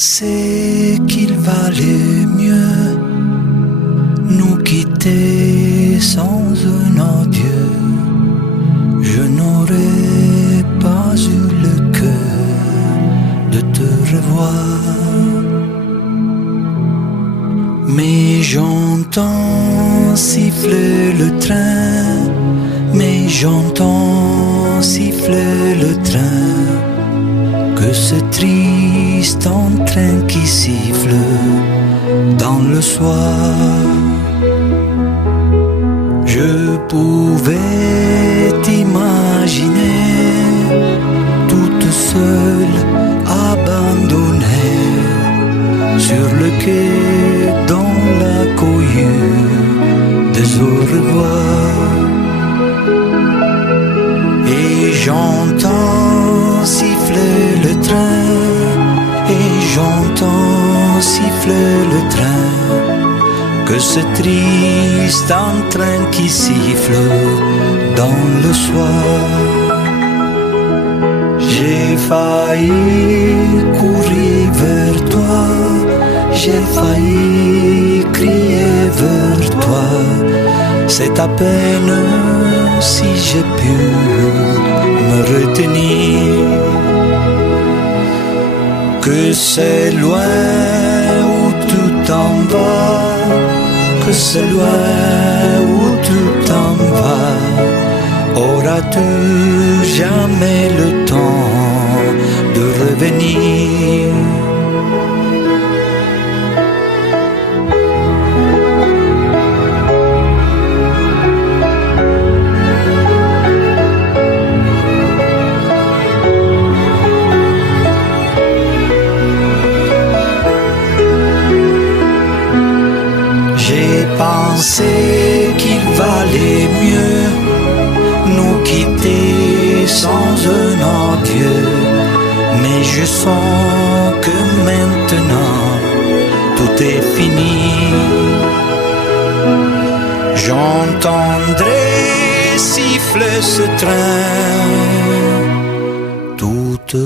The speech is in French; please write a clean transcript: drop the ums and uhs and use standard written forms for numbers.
pensé qu'il valait mieux nous quitter sans un adieu. Je n'aurais pas eu le cœur de te revoir. Mais j'entends siffler le train, mais j'entends siffler le train, que ce triste entrain qui siffle dans le soir. Je pouvais t'imaginer toute seule, abandonnée sur le quai dans la cohue des au revoir. Et j'entends siffler le train, et j'entends siffler le train, que ce triste entrain qui siffle dans le soir. J'ai failli courir vers toi, j'ai failli crier vers toi. C'est à peine si j'ai pu me retenir, que c'est loin où tu t'en vas, que c'est loin où tu t'en vas. Auras-tu jamais le temps de revenir? J'ai pensé qu'il valait mieux nous quitter sans un adieu, mais je sens que maintenant tout est fini. J'entendrai siffler ce train toute